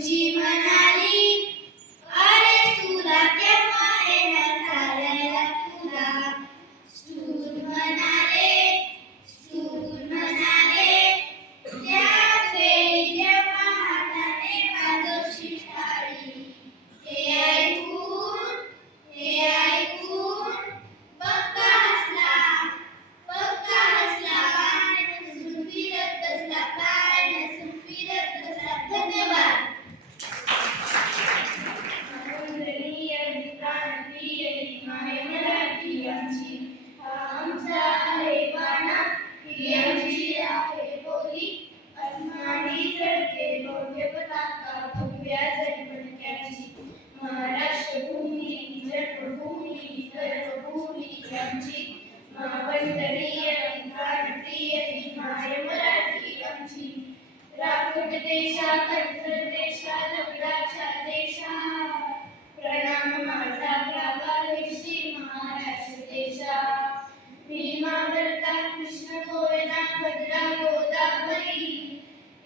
ಜೀವನ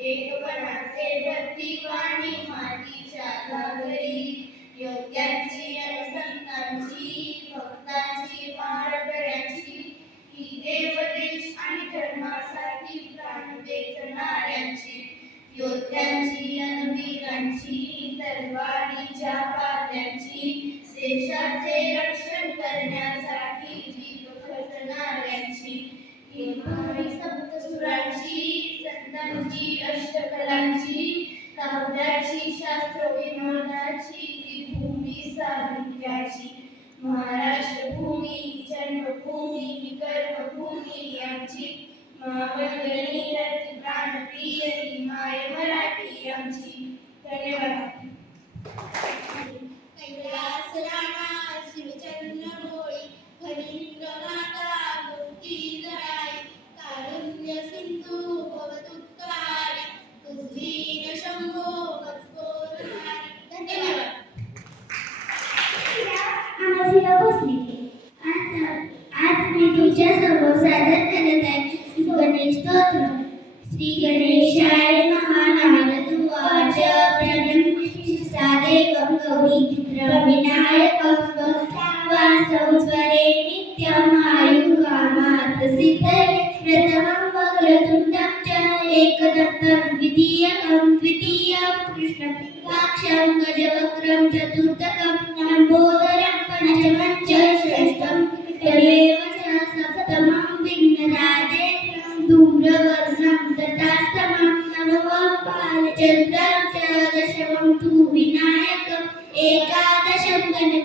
एक मनाचे धरती वाणी मातीच्या घागरी योग्यांची अनुसंतांची भक्तांची महाराजऱ्यांची ही देवदेश आणि धर्मासाठी प्राण वेचणाऱ्यांची योद्ध्यांची अनवीरांची तलवारीच्या रत्नांची अष्टकलांची काव्याची शास्त्र विनोदाची ती भूमी साहित्याची महाराष्ट्र भूमी जन्मभूमी ही कर्मभूमी आमची मावळणी रती प्राणप्रिय माय मराठी आमची धन्यवाद. कैलास राणा शिवचंद्र सादर करत आहे गणेश स्तोत्र श्री गणेशाय महानाय तू आज प्रणम सादेव गौरी रविना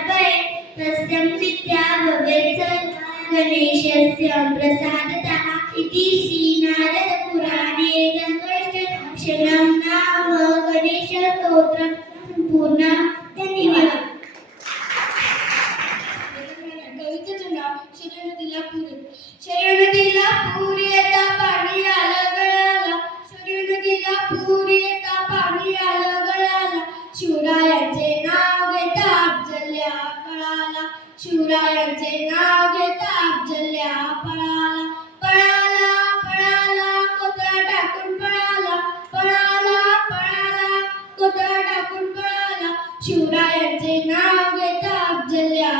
समर्पये तस्यं विद्या गणेशस्य प्रसादतः इति श्रीनारदपुराणे सङ्कष्टक्षणं नाम गणेशस्तोत्रं पूर्णम् शिवरायाचे नाव घेता जल्या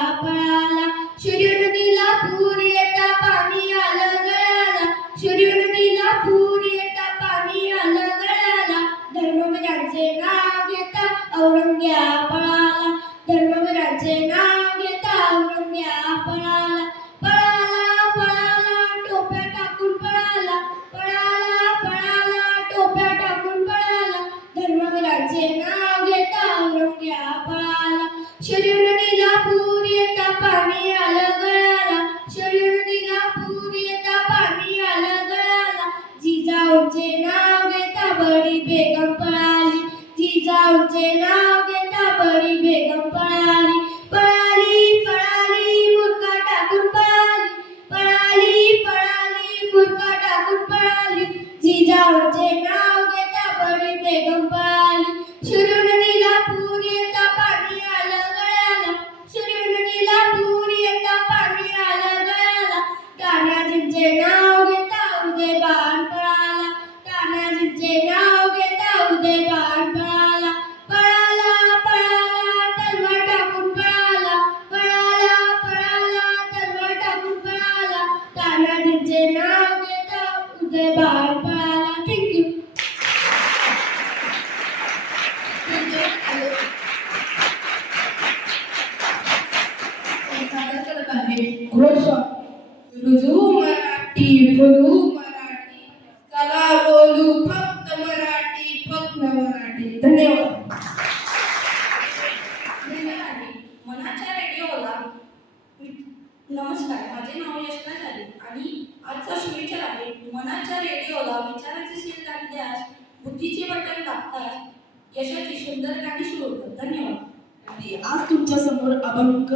आजच्या रेडिओला विचाराचे शील दाखल्यास बुद्धीचे बटन दाबतात. यशाची सुंदर गाणी सुरू होतात. धन्यवाद. आज तुमच्यासमोर अभंग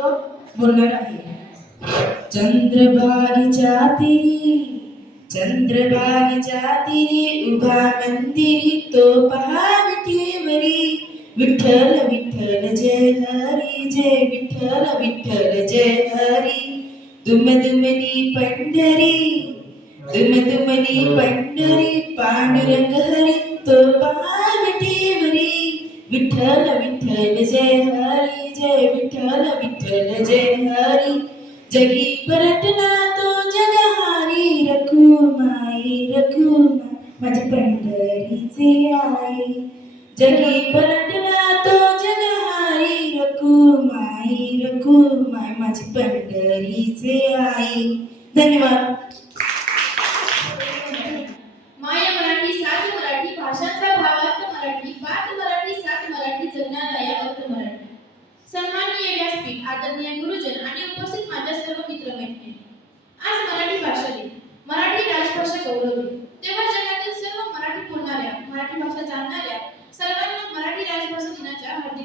बोलणार आहे. चंद्रभागीच्या तिरी चंद्रभागीच्या तिरी उभा मंदिरी तो पहाड ठेवरी विठ्ठल विठ्ठल जय हरी जय विठ्ठल विठ्ठल जय हरी. दुम दुमनी पंढरी दुमदुमनी पंढरी पांडुरंग हरी तो पावटेवरी विठ्ठल विठ्ठल जय हरी जय विठ्ठल विठ्ठल जय हरी जगी पर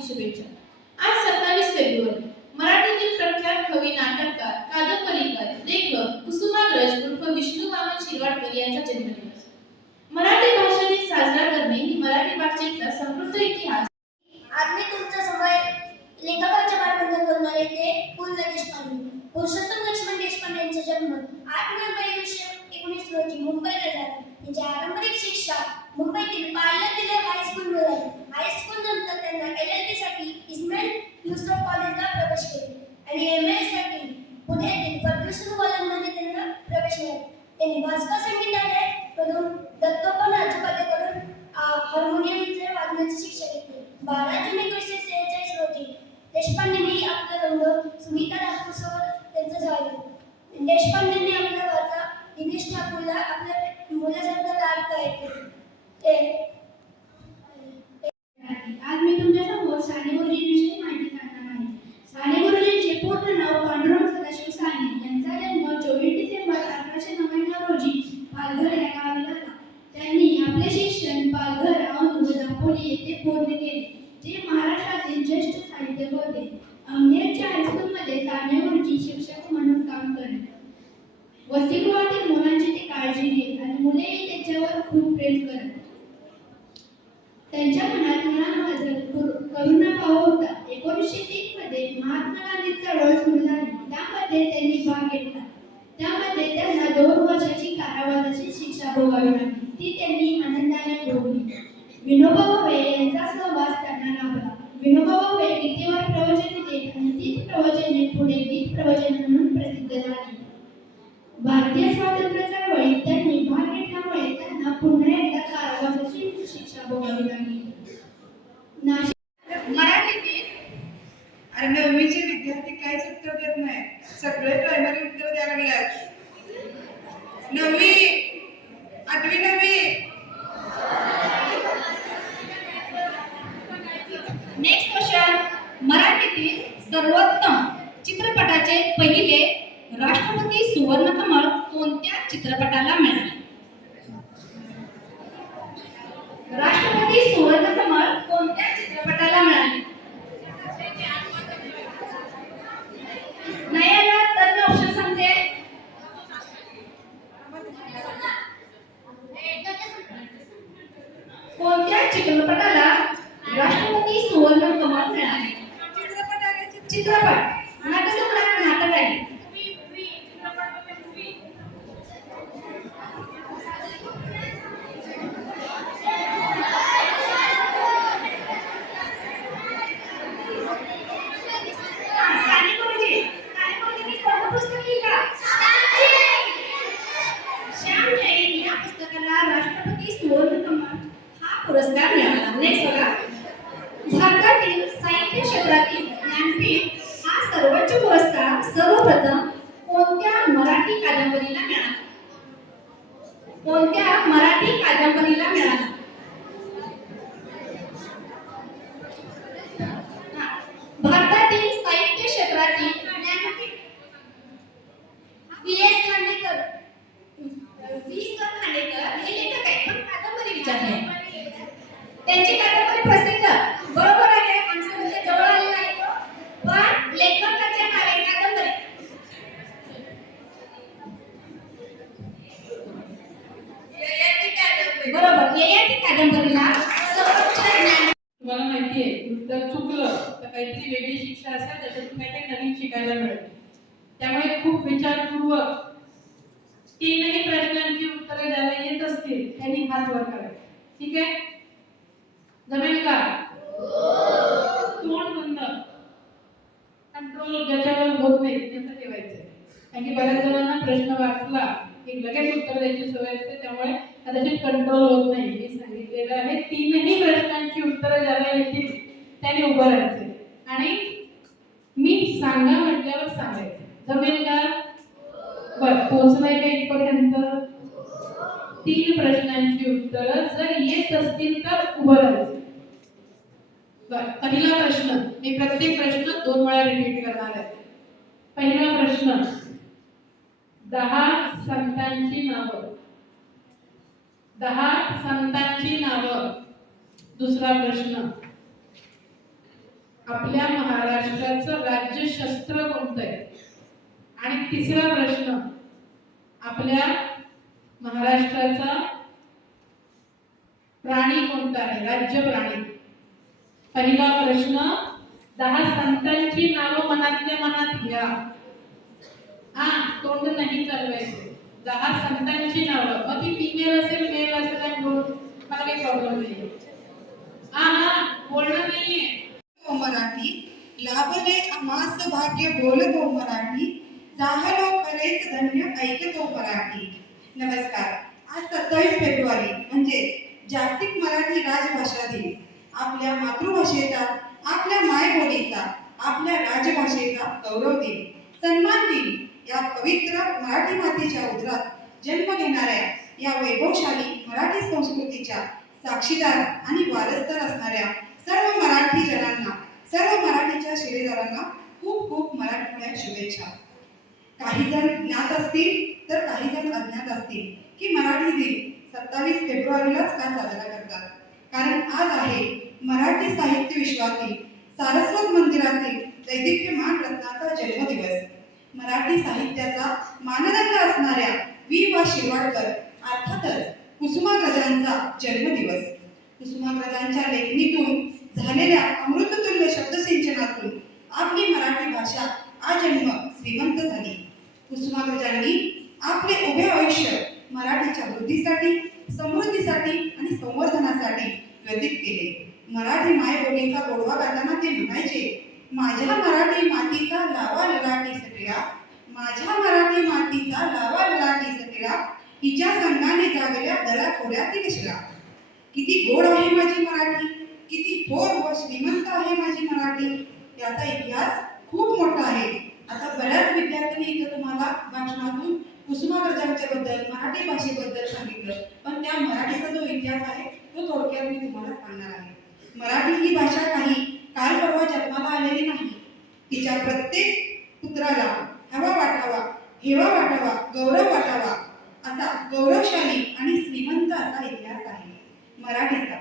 这边整。सुवर्ण कमळ त्यांची कादंबरी प्रसिद्ध बरोबर आहे आन्सर म्हणजे जवळ आलेला आहे पण लेखकाच्या नावे कादंबरी बरोबर ययाती कादंबरीला सर्वोच्च ज्ञान तुम्हाला माहिती आहे जर चुकलं तर काहीतरी वेगळी शिक्षा असेल त्याच्यातून काहीतरी नवीन शिकायला मिळेल त्यामुळे खूप विचारपूर्वक तीनही प्रश्नांची उत्तरे द्यायला येत असतील त्यांनी हात वर करायचे ठीक आहे जमेल का तोंड बंद कंट्रोल ज्याच्यावर होत नाही त्याचं ठेवायचं कारण की बऱ्याच जणांना प्रश्न वाचला की लगेच उत्तर द्यायची सवय असते त्यामुळे कदाचित कंट्रोल होत नाही. मी सांगितलेलं आहे तीनही प्रश्नांची उत्तरं ज्याला येतील त्याने उभं राहायचं आणि मी सांगा म्हटल्यावर सांगायचं. जमेल का? बरं पोहोचलाय का इथपर्यंत? तीन प्रश्नांची उत्तरं जर येत असतील तर उभं राहायचं. पहिला प्रश्न मी प्रत्येक प्रश्न दोन वेळा रिपीट करणार आहे. पहिला प्रश्न दहा संतांची नावं. दहा संतांची नावं. दुसरा प्रश्न आपल्या महाराष्ट्राचं राज्य शस्त्र कोणतं आहे? आणि तिसरा प्रश्न आपल्या महाराष्ट्राचा प्राणी कोणता आहे? राज्य प्राणी. पहिला प्रश्न दहा संतांची नावं मनातल्या मनात घ्या. हा तोंड नाही चालवायचे. दहा संतांची नावं. मग ती फिमेल असेल मेल असेल आणि बोल मला काही प्रॉब्लेम नाही. हा हा बोलणं नाहीये. मराठी लाभले आमास भाग्य बोलतो मराठी जाहलो खरेच धन्य ऐकतो मराठी. नमस्कार. आज सत्तावीस फेब्रुवारी म्हणजे जागतिक मराठी राजभाषा दिन. आपल्या मातृभाषेचा आपल्या मायबोलीचा आपल्या राजभाषेचा गौरव दिन सन्मान दिन या पवित्र मराठी मातेच्या उदरात जन्म घेणाऱ्या या वैभवशाली मराठी संस्कृतीच्या साक्षीदार आणि वारसदार असणाऱ्या सर्व मराठी जनांना सर्व मराठीच्या शिलेदारांना खूप खूप मराठमोळ्या शुभेच्छा. काही जण ज्ञात असतील तर काही जण अज्ञात असतील की मराठी दिन सत्तावीस फेब्रुवारीलाच का साजरा करतात? कारण आज आहे मराठी साहित्य विश्वातील सारस्वत मंदिरातील दैदिप्यमान रत्नाचा जन्मदिवस. मराठी साहित्याचा मानदंड असणाऱ्या वी. वा. शिरवाडकर अर्थातच कुसुमाग्रजांचा जन्मदिवस. कुसुमाग्रजांच्या लेखणीतून झालेल्या अमृततुल्य शब्दसिंचनातून आपली मराठी भाषा आजन्म श्रीमंत झाली. कुसुमाग्रजांनी आपले उभे आयुष्य मराठीच्या वृद्धीसाठी समृद्धीसाठी आणि संवर्धनासाठी व्यतीत केले. मराठी मायबोलीचा गोडवा गाताना ते म्हणायचे माझ्या मराठी मातीचा लावा ललाटी सगळ्या माझ्या मराठी मातीचा लावा ललाटी सगळ्या हिच्या संघाने जागल्या दरा थोड्या तिकशला किती गोड आहे माझी मराठी किती थोर व श्रीमंत आहे माझी मराठी याचा इतिहास खूप मोठा आहे. आता बऱ्याच विद्यार्थ्यांनी इथं तुम्हाला भाषणातून कुसुमाग्रजांच्याबद्दल मराठी भाषेबद्दल सांगितलं. पण त्या मराठीचा जो इतिहास आहे तो थोडक्यात मी तुम्हाला सांगणार आहे. मराठी ही भाषा काही काल परवा जन्माला आलेली नाही. तिच्या प्रत्येक पुत्राला हवा वाटावा हेवा वाटावा गौरव वाटावा असा गौरवशाली आणि श्रीमंत असा इतिहास आहे. मराठीचा.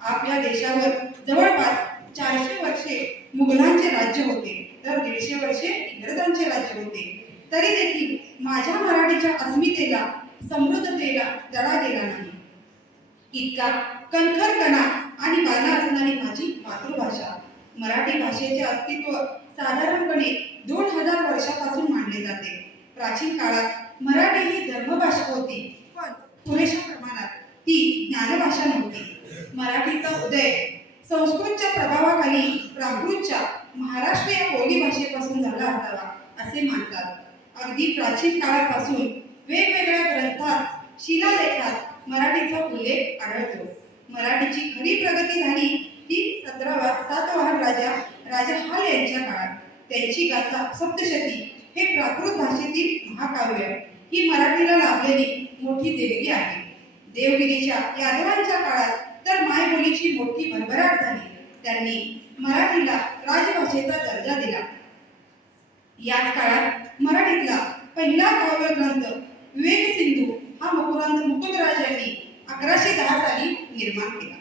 आपल्या देशावर जवळपास चारशे वर्षे मुघलांचे राज्य होते तर दीडशे वर्षे इंग्रजांचे राज्य होते. तरी देखील माझ्या मराठीच्या अस्मितेला समृद्धतेला दडा गेला नाही. इतका कणखरपणा आणि बाणा असणारी माझी मातृभाषा. मराठी भाषेचे अस्तित्व साधारणपणे दोन हजार वर्षापासून मानले जाते. प्राचीन काळात मराठी ही धर्मभाषा होती पण पुरेशा प्रमाणात ती ज्ञानभाषा नव्हती. मराठीचा उदय संस्कृतच्या प्रभावाखाली प्राकृतच्या महाराष्ट्र या बोली भाषेपासून झाला असावा असे मानतात. अगदी प्राचीन काळापासून वेगवेगळ्या ग्रंथात शिलालेखात मराठीचा उल्लेख आढळतो. मराठीची खरी प्रगती झाली ती सतरावा सातवाहन राजा राजा हाल यांच्या काळात. त्यांची गाथा सप्तशती हे प्राकृत भाषेतील महाकाव्य. ही मराठीला लाभलेली मोठी देणगी आहे. देवगिरीच्या यादवांच्या काळात तर मायबोलीची मोठी भरभराट झाली. त्यांनी मराठीला राजभाषेचा दर्जा दिला. याच काळात मराठीतला पहिला काव्य ग्रंथ विवेक सिंधू हा मुकुंद मुकुंदराज यांनी अकराशे दहा साली निर्माण केला.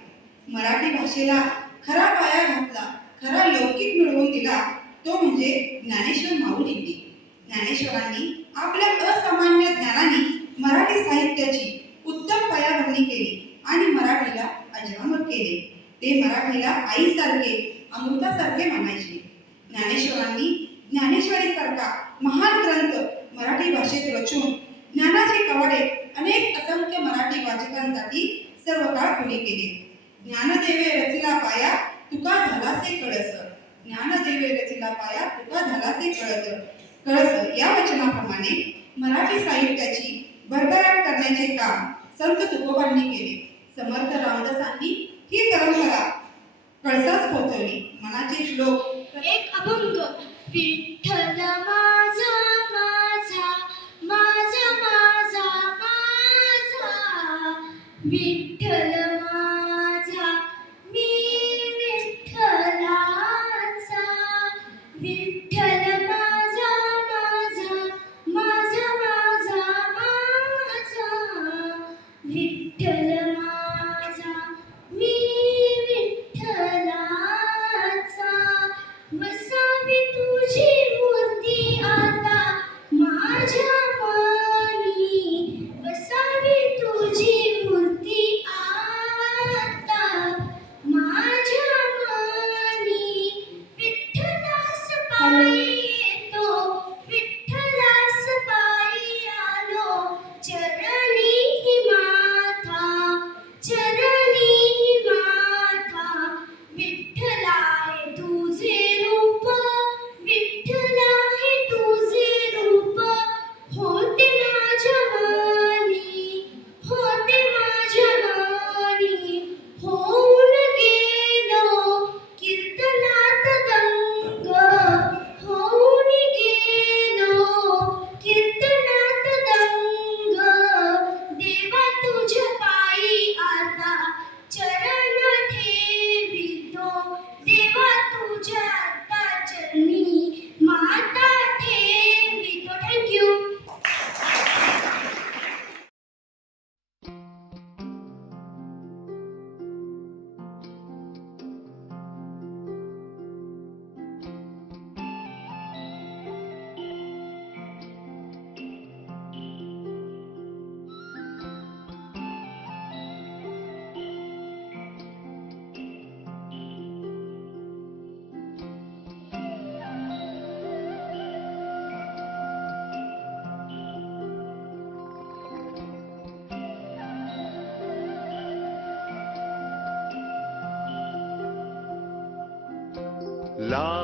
मराठी भाषेला खरा पाया घातला खरा लौकिक मिळवून दिला तो म्हणजे ज्ञानेश्वर माऊलींनी. ज्ञानेश्वरांनी आपल्या असामान्य ज्ञानाने मराठी साहित्याची उत्तम पायाभरणी केली आणि मराठीला अजरामर केले. ते मराठीला आईसारखे अमृतासारखे मानायचे. ज्ञानेश्वरांनी ज्ञानेश्वरीसारखा महान ग्रंथ मराठी भाषेत रचून ज्ञानाचे कवाडे अनेक असंख्य मराठी वाचकांसाठी सर्व काळ खुले केले. ज्ञानदेवे रचिला पाया तुका झालासे कळस. ज्ञानदेवे रचिला पाया तुका झालासे कळस. कळस या वचनाप्रमाणे मराठी साहित्याची भरभराट करण्याचे काम संत तुकोबांनी केले. समर्थ रामदासांनी ही परंपरा कळसास पोहोचवली. मनाचे श्लोक एक अभंग विठ्ठल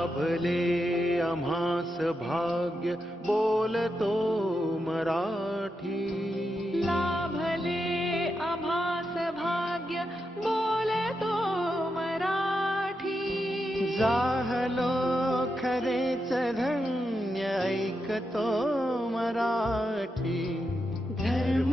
लाभले आम्हास भाग्य बोलतो मराठी। लाभले आम्हास भाग्य बोलतो मराठी। जाहलो खरेच धन्य ऐकतो मराठी। धर्म